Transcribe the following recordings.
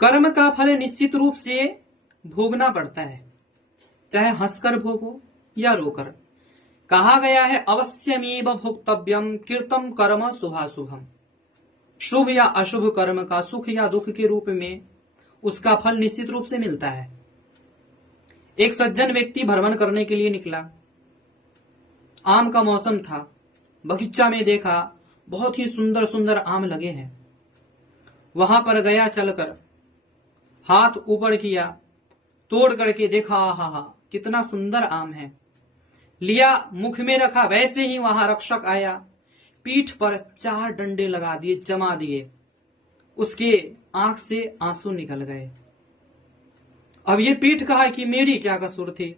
कर्म का फल निश्चित रूप से भोगना पड़ता है, चाहे हंसकर भोगो या रोकर। कहा गया है अवश्यमेव भोक्तव्यम कृतम कर्म शुभाशुभम। शुभ या अशुभ कर्म का सुख या दुख के रूप में उसका फल निश्चित रूप से मिलता है। एक सज्जन व्यक्ति भ्रमण करने के लिए निकला। आम का मौसम था। बगीचा में देखा बहुत ही सुंदर सुंदर आम लगे हैं। वहां पर गया, चलकर हाथ ऊपर किया, तोड़ करके देखा, हा कितना सुंदर आम है। लिया, मुख में रखा, वैसे ही वहां रक्षक आया, पीठ पर 4 डंडे लगा दिए, जमा दिए। उसके आंख से आंसू निकल गए। अब ये पीठ कहा कि मेरी क्या कसूर थी।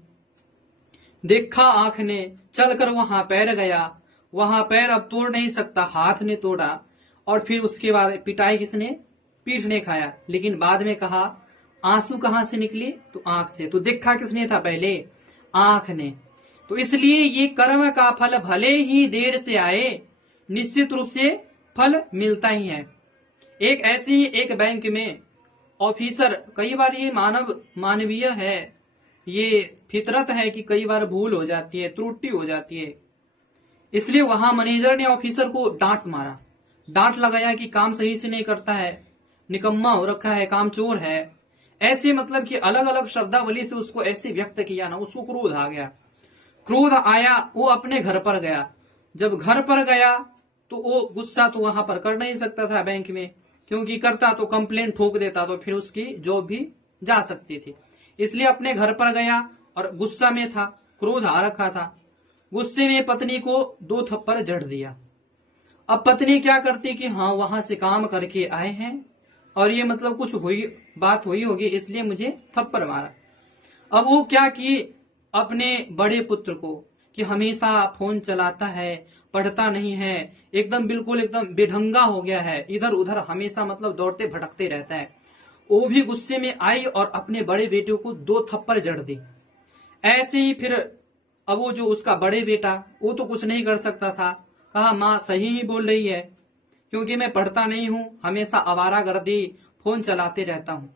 देखा आंख ने, चलकर वहां पैर गया, वहां पैर अब तोड़ नहीं सकता, हाथ ने तोड़ा। और फिर उसके बाद पिटाई किसने? पीठ ने खाया। लेकिन बाद में कहा आंसू कहां से निकले? तो आंख से। तो देखा किसने था पहले? आंख ने। तो इसलिए ये कर्म का फल भले ही देर से आए, निश्चित रूप से फल मिलता ही है। एक ऐसे ही एक बैंक में ऑफिसर, कई बार ये मानवीय है, ये फितरत है कि कई बार भूल हो जाती है, त्रुटि हो जाती है। इसलिए वहां मैनेजर ने ऑफिसर को डांट मारा, डांट लगाया कि काम सही से नहीं करता है, निकम्मा हो रखा है, कामचोर है। ऐसे मतलब कि अलग अलग शब्दावली से उसको ऐसे व्यक्त किया ना, उसको क्रोध आ गया। क्रोध आया, वो अपने घर पर गया। जब घर पर गया तो वो गुस्सा तो वहां पर कर नहीं सकता था बैंक में, क्योंकि करता तो कंप्लेंट ठोक देता, तो फिर उसकी जॉब भी जा सकती थी। इसलिए अपने घर पर गया और गुस्सा में था, क्रोध आ रखा था। गुस्से में पत्नी को 2 थप्पड़ जड़ दिया। अब पत्नी क्या करती कि हाँ वहां से काम करके आए हैं और ये मतलब कुछ बात हुई होगी, इसलिए मुझे थप्पड़ मारा। अब वो क्या कि अपने बड़े पुत्र को, कि हमेशा फोन चलाता है, पढ़ता नहीं है, एकदम बिल्कुल एकदम बेढंगा हो गया है, इधर उधर हमेशा मतलब दौड़ते भटकते रहता है। वो भी गुस्से में आई और अपने बड़े बेटे को 2 थप्पड़ जड़ दी। ऐसे ही फिर अब वो जो उसका बड़े बेटा, वो तो कुछ नहीं कर सकता था। कहा माँ सही ही बोल रही है, क्योंकि मैं पढ़ता नहीं हूं, हमेशा आवारागर्दी फोन चलाते रहता हूं।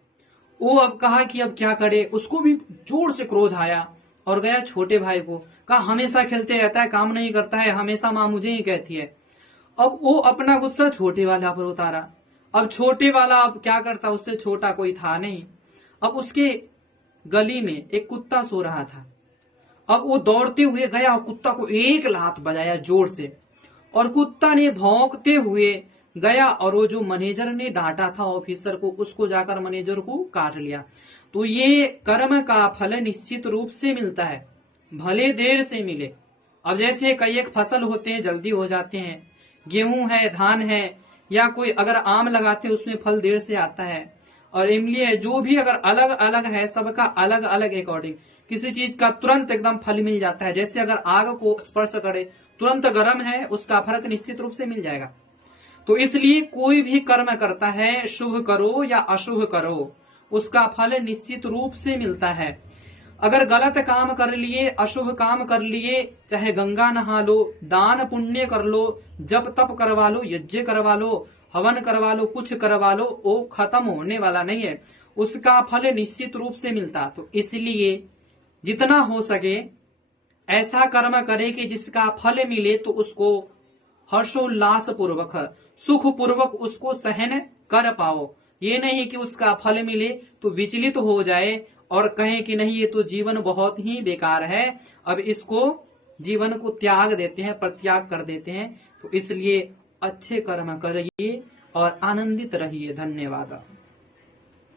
वो अब कहा कि अब क्या करे, उसको भी जोर से क्रोध आया और गया छोटे भाई को, कहा हमेशा खेलते रहता है, काम नहीं करता है, हमेशा माँ मुझे ही कहती है। अब वो अपना गुस्सा छोटे वाला पर उतारा। अब छोटे वाला अब क्या करता, उससे छोटा कोई था नहीं। अब उसके गली में एक कुत्ता सो रहा था। अब वो दौड़ते हुए गया और कुत्ता को एक लात बजाया जोर से, और कुत्ता ने भौंकते हुए गया और वो जो मैनेजर ने डांटा था ऑफिसर को, उसको जाकर मैनेजर को काट लिया। तो ये कर्म का फल निश्चित रूप से मिलता है, भले देर से मिले। अब जैसे कई एक फसल होते हैं जल्दी हो जाते हैं, गेहूं है, धान है, या कोई अगर आम लगाते हैं उसमें फल देर से आता है, और इमली है, जो भी अगर अलग अलग है, सबका अलग अलग अकॉर्डिंग। किसी चीज का तुरंत एकदम फल मिल जाता है, जैसे अगर आग को स्पर्श करे, तुरंत गर्म है, उसका फर्क निश्चित रूप से मिल जाएगा। तो इसलिए कोई भी कर्म करता है, शुभ करो या अशुभ करो, उसका फल निश्चित रूप से मिलता है। अगर गलत काम कर लिए, अशुभ काम कर लिए, चाहे गंगा नहा लो, दान पुण्य कर लो, जप तप करवा लो, यज्ञ करवा लो, हवन करवा लो, कुछ करवा लो, वो खत्म होने वाला नहीं है, उसका फल निश्चित रूप से मिलता। तो इसलिए जितना हो सके ऐसा कर्म करे कि जिसका फल मिले, तो उसको हर्षोल्लास पूर्वक, सुख पूर्वक उसको सहन कर पाओ। ये नहीं कि उसका फल मिले तो विचलित हो जाए और कहें कि नहीं ये तो जीवन बहुत ही बेकार है, अब इसको जीवन को त्याग देते हैं, परित्याग कर देते हैं। तो इसलिए अच्छे कर्म करिए और आनंदित रहिए। धन्यवाद।